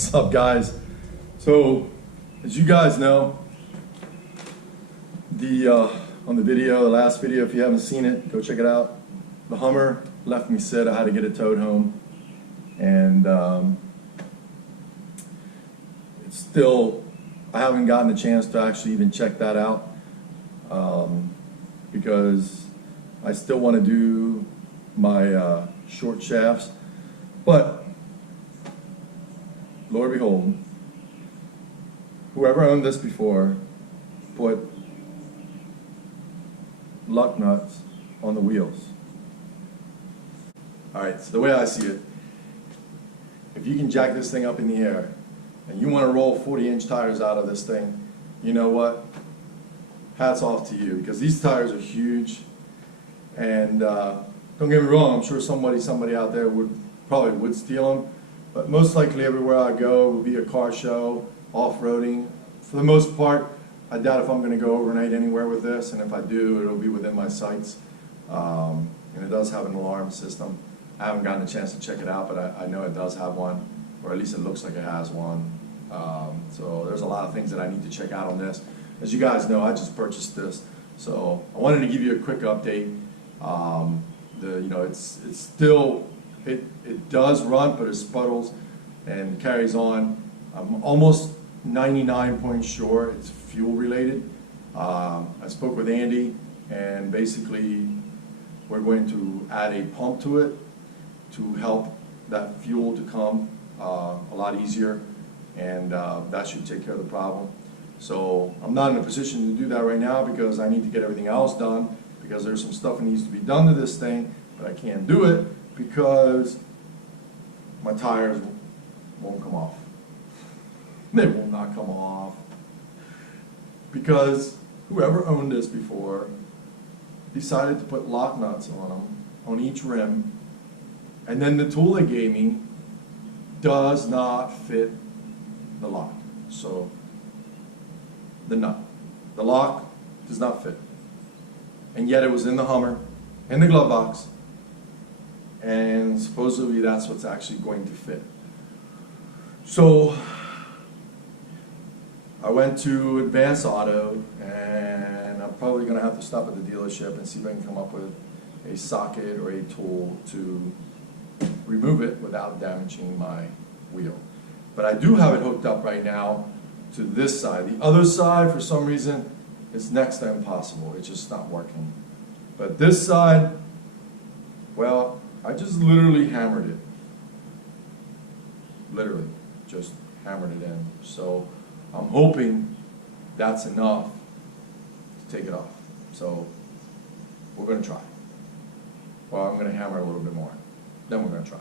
What's up, guys? So, as you guys know, on the video, the last video, if you haven't seen it, go check it out. The Hummer left me sit. I had to get it towed home, and it's still, I haven't gotten a chance to actually even check that out because I still want to do my short shafts, but Lord behold, whoever owned this before put lug nuts on the wheels. Alright, so the way I see it, if you can jack this thing up in the air and you want to roll 40-inch tires out of this thing, you know what? Hats off to you, because these tires are huge, and don't get me wrong, I'm sure somebody out there probably would steal them, but most likely everywhere I go will be a car show, off-roading. For the most part, I doubt if I'm going to go overnight anywhere with this, and if I do, it'll be within my sights. And it does have an alarm system. I haven't gotten a chance to check it out, but I know it does have one, or at least it looks like it has one. So there's a lot of things that I need to check out on this. As you guys know, I just purchased this, so I wanted to give you a quick update. It's still, it does run, but it sputtles and carries on. I'm almost 99% sure it's fuel related. I spoke with Andy, and basically we're going to add a pump to it to help that fuel to come a lot easier, and that should take care of the problem. So I'm not in a position to do that right now because I need to get everything else done, because there's some stuff that needs to be done to this thing, but I can't do it because my tires won't come off. They will not come off because whoever owned this before decided to put lock nuts on them, on each rim, and then the tool they gave me does not fit the lock. So the lock does not fit, and yet it was in the Hummer, in the glove box, and supposedly that's what's actually going to fit. So I went to Advance Auto, and I'm probably going to have to stop at the dealership and see if I can come up with a socket or a tool to remove it without damaging my wheel. But I do have it hooked up right now to this side. The other side, for some reason, is next to impossible. It's just not working. But this side, well, I just literally hammered it. Literally, just hammered it in. So I'm hoping that's enough to take it off. So we're going to try. Well, I'm going to hammer a little bit more. Then we're going to try.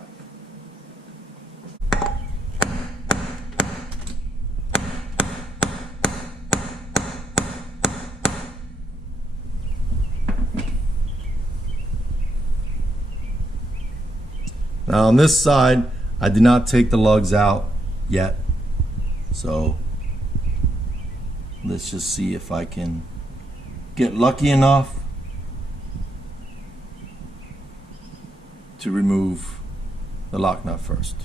Now on this side, I did not take the lugs out yet. So let's just see if I can get lucky enough to remove the lock nut first.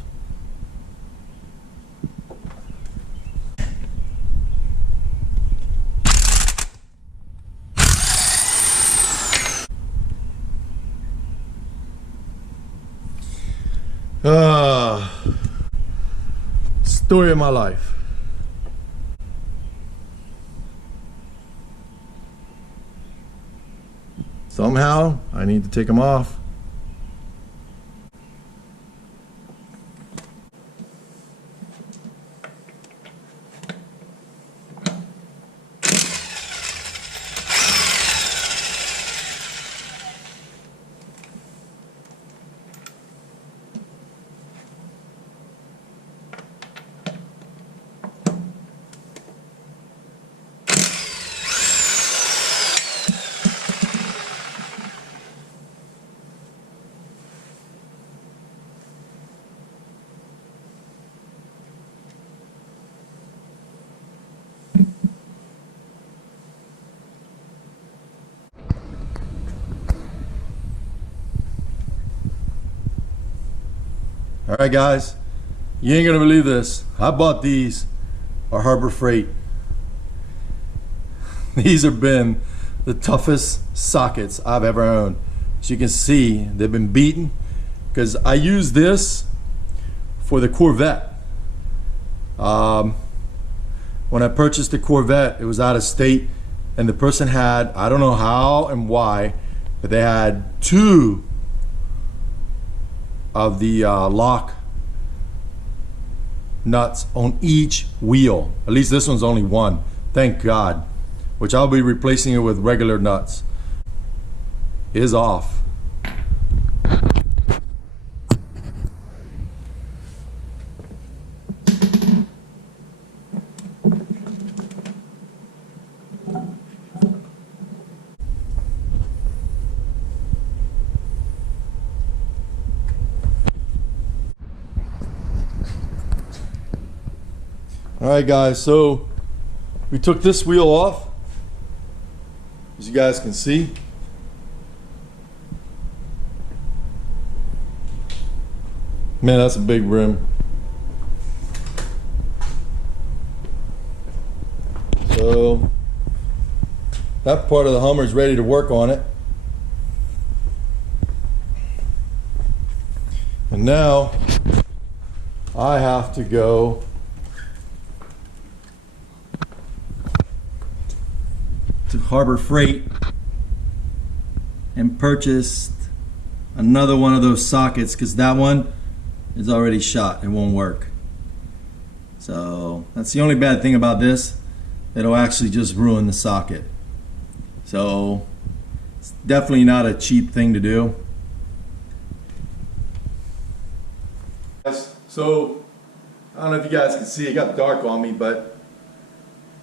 Story of my life. Somehow I need to take them off. All right, guys, You ain't gonna believe this. I bought these at Harbor Freight. These have been the toughest sockets I've ever owned. As you can see, they've been beaten because I used this for the Corvette. When I purchased the Corvette, it was out of state, and the person had, I don't know how and why, but they had 2 of the lock nuts on each wheel. At least this one's only 1, thank God, which I'll be replacing it with regular nuts. Is off. Alright guys, so we took this wheel off, as you guys can see. Man, that's a big rim. So that part of the Hummer is ready to work on it. And now I have to go to Harbor Freight and purchase another one of those sockets, because that one is already shot. It won't work. So that's the only bad thing about this. It'll actually just ruin the socket. So it's definitely not a cheap thing to do. So I don't know if you guys can see, it got dark on me, but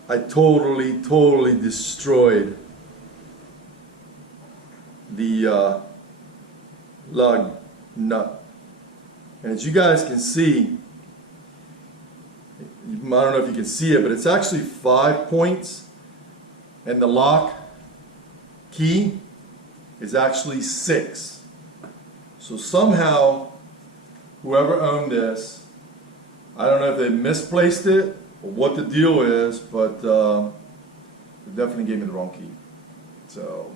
I totally destroyed the lug nut. And as you guys can see, I don't know if you can see it, but it's actually 5 points, and the lock key is actually 6. So somehow, whoever owned this, I don't know if they misplaced it or what the deal is, but they definitely gave me the wrong key. So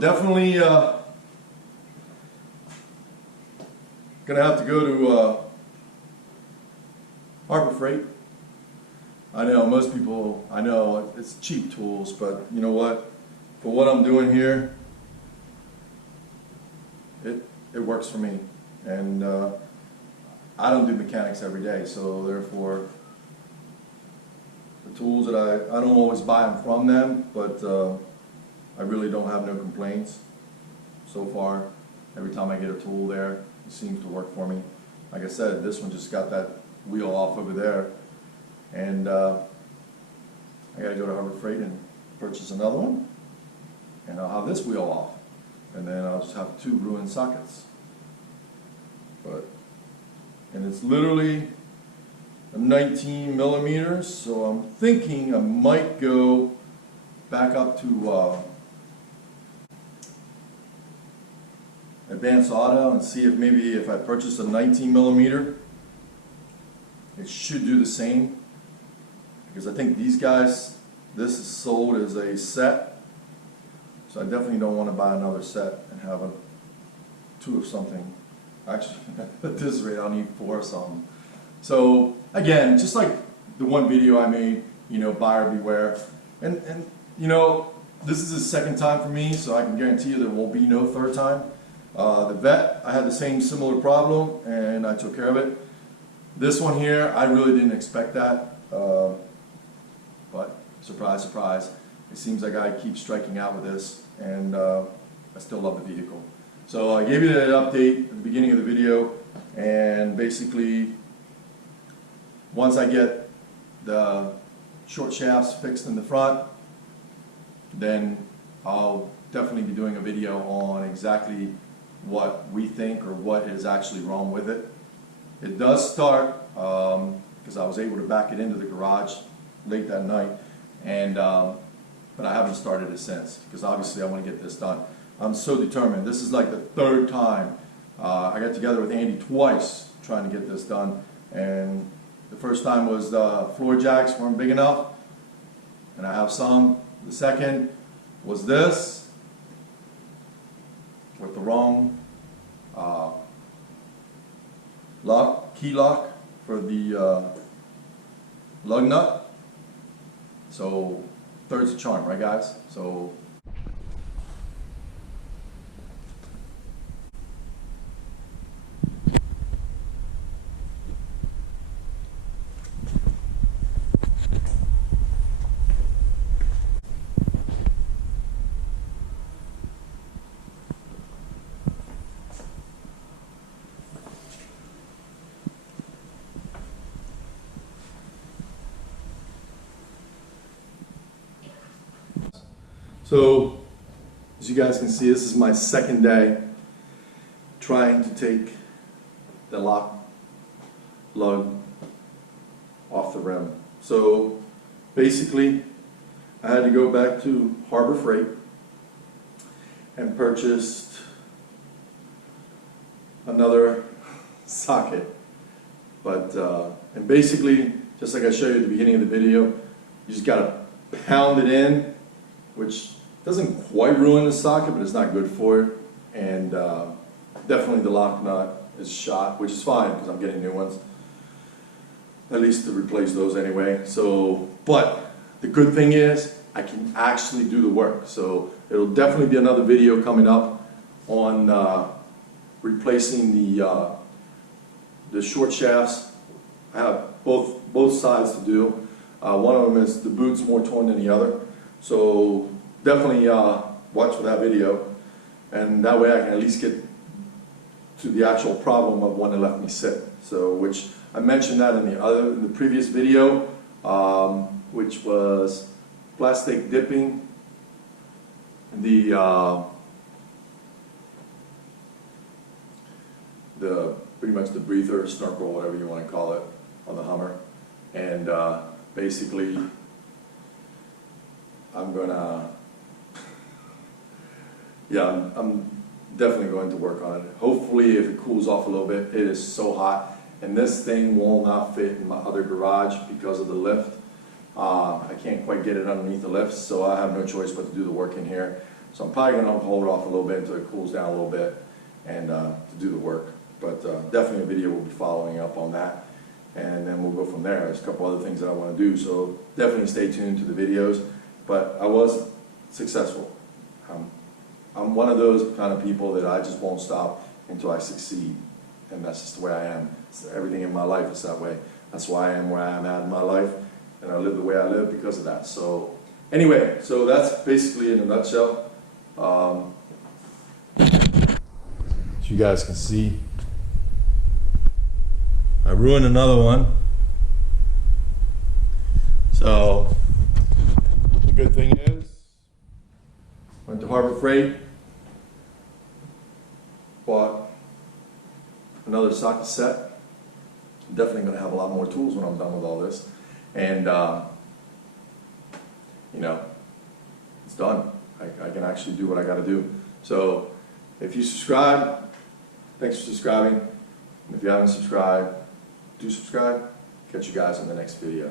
definitely gonna have to go to Harbor Freight. I know most people, I know it's cheap tools, but you know what? For what I'm doing here, it works for me. And I don't do mechanics every day, so therefore the tools that I don't always buy them from them, but I really don't have no complaints so far. Every time I get a tool there, it seems to work for me. Like I said, this one just got that wheel off over there, and I gotta go to Harbor Freight and purchase another one, and I'll have this wheel off, and then I'll just have 2 ruined sockets. And it's literally a 19 millimeters, so I'm thinking I might go back up to Advanced Auto and see if maybe if I purchase a 19 millimeter, it should do the same. Because I think these guys, this is sold as a set, so I definitely don't want to buy another set and have 2 of something. Actually, at this rate, I'll need 4 or something. So again, just like the one video I made, you know, buyer beware. And you know, this is the 2nd time for me, so I can guarantee you there won't be no 3rd time. The vet, I had the same similar problem, and I took care of it. This one here, I really didn't expect that, but surprise, surprise, it seems like I keep striking out with this, and I still love the vehicle. So I gave you that update at the beginning of the video, and basically, once I get the short shafts fixed in the front, then I'll definitely be doing a video on exactly what we think or what is actually wrong with it. It does start, because I was able to back it into the garage late that night, and but I haven't started it since, because obviously I want to get this done. I'm so determined. This is like the 3rd time I got together with Andy twice trying to get this done, and the first time was the floor jacks weren't big enough, and I have some. The second was this with the wrong key lock for the lug nut. So third's a charm, right guys? So as you guys can see, this is my second day trying to take the lock lug off the rim. So basically, I had to go back to Harbor Freight and purchased another socket. But, and basically, just like I showed you at the beginning of the video, you just gotta pound it in, which doesn't quite ruin the socket, but it's not good for it. And definitely the lock nut is shot, which is fine because I'm getting new ones, at least to replace those anyway. So, but the good thing is I can actually do the work. So it'll definitely be another video coming up on replacing the short shafts. I have both sides to do. One of them is the boot's more torn than the other. So definitely watch for that video, and that way I can at least get to the actual problem of when it left me sit. So, which I mentioned that in the previous video, which was plastic dipping the pretty much the breather, snorkel, whatever you want to call it, on the Hummer, and basically I'm gonna, yeah, I'm definitely going to work on it. Hopefully, if it cools off a little bit. It is so hot, and this thing will not fit in my other garage because of the lift. I can't quite get it underneath the lift, so I have no choice but to do the work in here. So I'm probably gonna hold it off a little bit until it cools down a little bit, and to do the work. But definitely a video will be following up on that, and then we'll go from there. There's a couple other things that I want to do, so definitely stay tuned to the videos. But I was successful. I'm one of those kind of people that I just won't stop until I succeed, and that's just the way I am. Everything in my life is that way. That's why I am where I am at in my life, and I live the way I live because of that. So anyway, so that's basically in a nutshell. As you guys can see, I ruined another one. So the good thing is, went to Harbor Freight, bought another socket set. I'm definitely going to have a lot more tools when I'm done with all this, and you know, it's done. I can actually do what I got to do. So if you subscribe, thanks for subscribing. And if you haven't subscribed, do subscribe. Catch you guys in the next video.